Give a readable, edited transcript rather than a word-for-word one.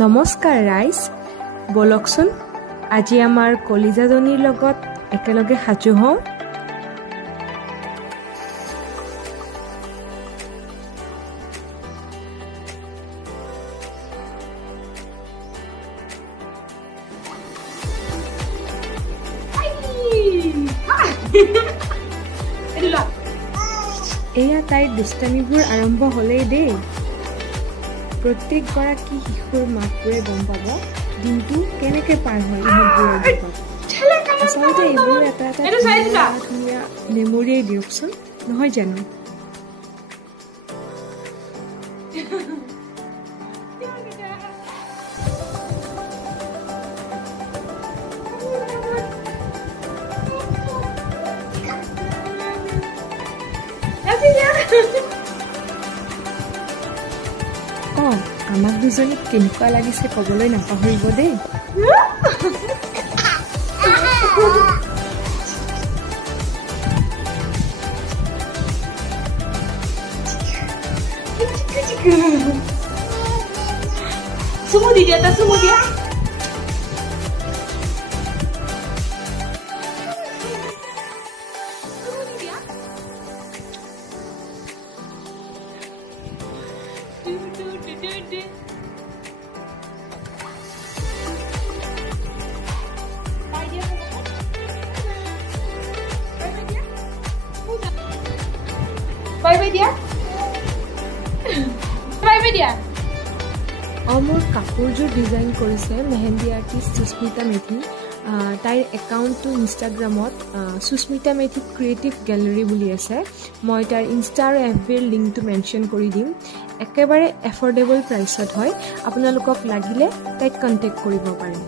নমস্কাৰ ৰাইজ, বলকচোন আজি আমাৰ কলিজাজনীৰ লগত একেলগে সাজু হওঁ। এয়া তাইৰ দুষ্টামিবোৰ আৰম্ভ হ'লেই দেই। প্ৰত্যেকগৰাকী শিশুৰ মাকবোৰে গম পাব দিনটো কেনেকৈ পাৰ হয় ইহঁতবোৰৰ লগত। আচলতে এইবোৰ এটা এটা ধুনীয়া মেমৰিয়েই দিয়কচোন, নহয় জানো? আমাক দুজনীক কেনেকুৱা লাগিছে ক'বলৈ নাপাহৰিব দেই। Sumo dia, tak sumo dia. Bye dia. Bye dia. মোৰ কাপোৰযোৰ ডিজাইন কৰিছে মেহেন্দি আৰ্টিষ্ট সুস্মিতা মেধি। তাইৰ একাউণ্টটো ইনষ্টাগ্ৰামত সুস্মিতা মেধি ক্ৰিয়েটিভ গেলেৰী বুলি আছে। মই তাইৰ ইনষ্টা আৰু FBৰ লিংকটো মেনশ্যন কৰি দিম। একেবাৰে এফৰ্ডেবল প্ৰাইচত হয়, আপোনালোকক লাগিলে তাইক কণ্টেক্ট কৰিব পাৰে।